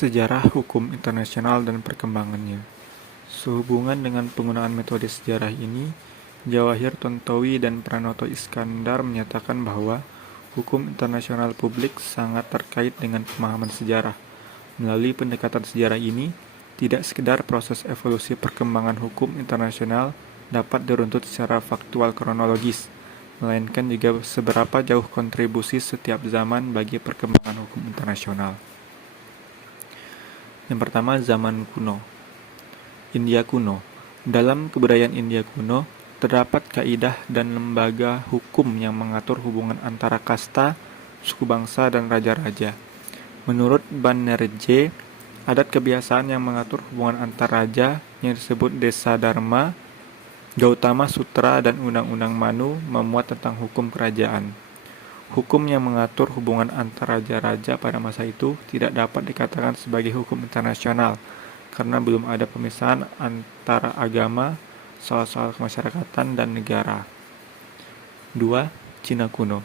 Sejarah hukum internasional dan perkembangannya. Sehubungan dengan penggunaan metode sejarah ini, Jawahir Tontowi dan Pranoto Iskandar menyatakan bahwa hukum internasional publik sangat terkait dengan pemahaman sejarah. Melalui pendekatan sejarah ini, tidak sekedar proses evolusi perkembangan hukum internasional dapat diruntut secara faktual kronologis, melainkan juga seberapa jauh kontribusi setiap zaman bagi perkembangan hukum internasional. Yang pertama, zaman kuno. India kuno. Dalam kebudayaan India kuno, terdapat kaidah dan lembaga hukum yang mengatur hubungan antara kasta, suku bangsa, dan raja-raja. Menurut Banerjee, adat kebiasaan yang mengatur hubungan antar raja yang disebut Desa Dharma, Gautama Sutra, dan Undang-Undang Manu memuat tentang hukum kerajaan. Hukum yang mengatur hubungan antar raja-raja pada masa itu tidak dapat dikatakan sebagai hukum internasional karena belum ada pemisahan antara agama, soal-soal kemasyarakatan, dan negara. 2. Cina kuno.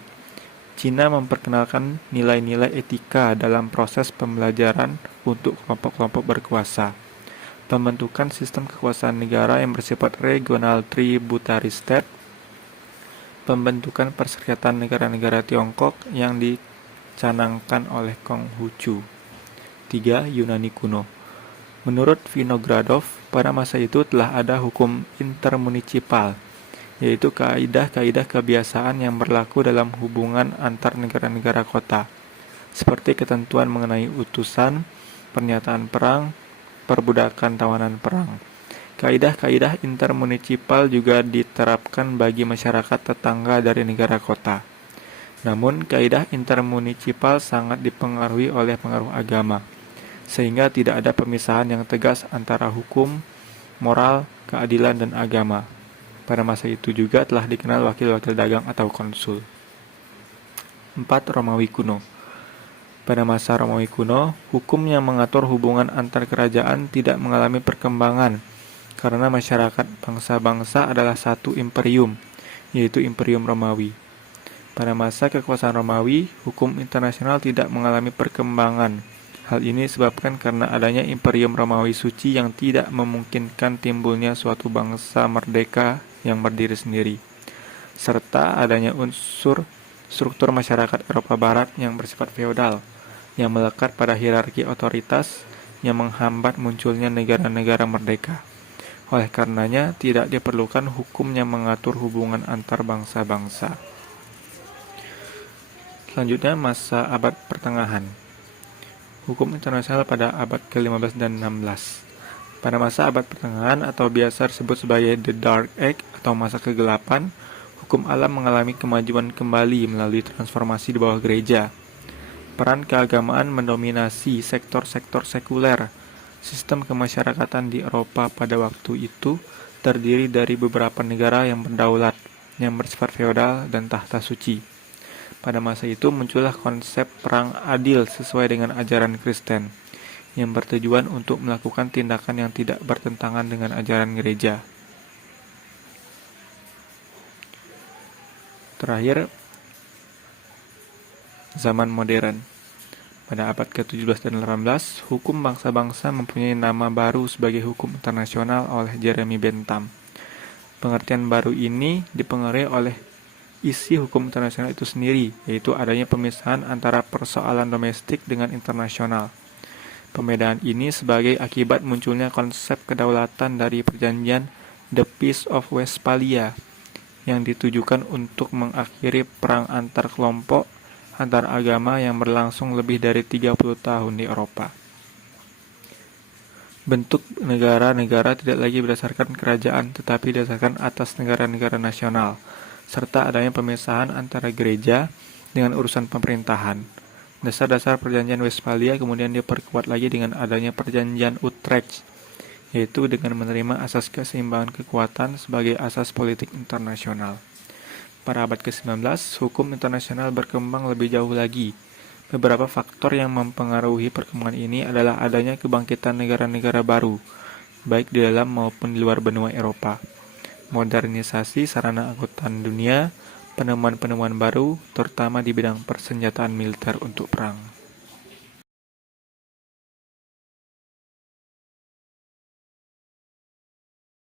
Cina memperkenalkan nilai-nilai etika dalam proses pembelajaran untuk kelompok-kelompok berkuasa. Pembentukan sistem kekuasaan negara yang bersifat regional tributaristat, pembentukan Perserikatan Negara-Negara Tiongkok yang dicanangkan oleh Konghucu. 3. Yunani kuno. Menurut Vinogradov, pada masa itu telah ada hukum intermunicipal, yaitu kaidah-kaidah kebiasaan yang berlaku dalam hubungan antar negara-negara kota, seperti ketentuan mengenai utusan, pernyataan perang, perbudakan tawanan perang. Kaidah-kaidah intermunicipal juga diterapkan bagi masyarakat tetangga dari negara kota. Namun, kaidah intermunicipal sangat dipengaruhi oleh pengaruh agama, sehingga tidak ada pemisahan yang tegas antara hukum, moral, keadilan, dan agama. Pada masa itu juga telah dikenal wakil-wakil dagang atau konsul. 4. Romawi kuno. Pada masa Romawi kuno, hukum yang mengatur hubungan antar kerajaan tidak mengalami perkembangan, karena masyarakat bangsa-bangsa adalah satu imperium, yaitu Imperium Romawi. Pada masa kekuasaan Romawi, hukum internasional tidak mengalami perkembangan. Hal ini disebabkan karena adanya Imperium Romawi suci yang tidak memungkinkan timbulnya suatu bangsa merdeka yang berdiri sendiri, serta adanya unsur struktur masyarakat Eropa Barat yang bersifat feodal, yang melekat pada hierarki otoritas yang menghambat munculnya negara-negara merdeka. Oleh karenanya, tidak diperlukan hukum yang mengatur hubungan antar bangsa-bangsa. Selanjutnya, masa abad pertengahan. Hukum internasional pada abad ke-15 dan 16. Pada masa abad pertengahan atau biasa disebut sebagai The Dark Age atau masa kegelapan, hukum alam mengalami kemajuan kembali melalui transformasi di bawah gereja. Peran keagamaan mendominasi sektor-sektor sekuler. Sistem kemasyarakatan di Eropa pada waktu itu terdiri dari beberapa negara yang berdaulat, yang bersifat feodal dan tahta suci. Pada masa itu muncullah konsep perang adil sesuai dengan ajaran Kristen, yang bertujuan untuk melakukan tindakan yang tidak bertentangan dengan ajaran gereja. Terakhir, zaman modern. Pada abad ke-17 dan 18, hukum bangsa-bangsa mempunyai nama baru sebagai hukum internasional oleh Jeremy Bentham. Pengertian baru ini dipengaruhi oleh isi hukum internasional itu sendiri, yaitu adanya pemisahan antara persoalan domestik dengan internasional. Pembedaan ini sebagai akibat munculnya konsep kedaulatan dari perjanjian The Peace of Westphalia, yang ditujukan untuk mengakhiri perang antar kelompok antar agama yang berlangsung lebih dari 30 tahun di Eropa. Bentuk negara-negara tidak lagi berdasarkan kerajaan, tetapi berdasarkan atas negara-negara nasional, serta adanya pemisahan antara gereja dengan urusan pemerintahan. Dasar-dasar perjanjian Westphalia kemudian diperkuat lagi dengan adanya perjanjian Utrecht, yaitu dengan menerima asas keseimbangan kekuatan sebagai asas politik internasional. Pada abad ke-19, hukum internasional berkembang lebih jauh lagi. Beberapa faktor yang mempengaruhi perkembangan ini adalah adanya kebangkitan negara-negara baru, baik di dalam maupun di luar benua Eropa, modernisasi sarana angkutan dunia, penemuan-penemuan baru, terutama di bidang persenjataan militer untuk perang.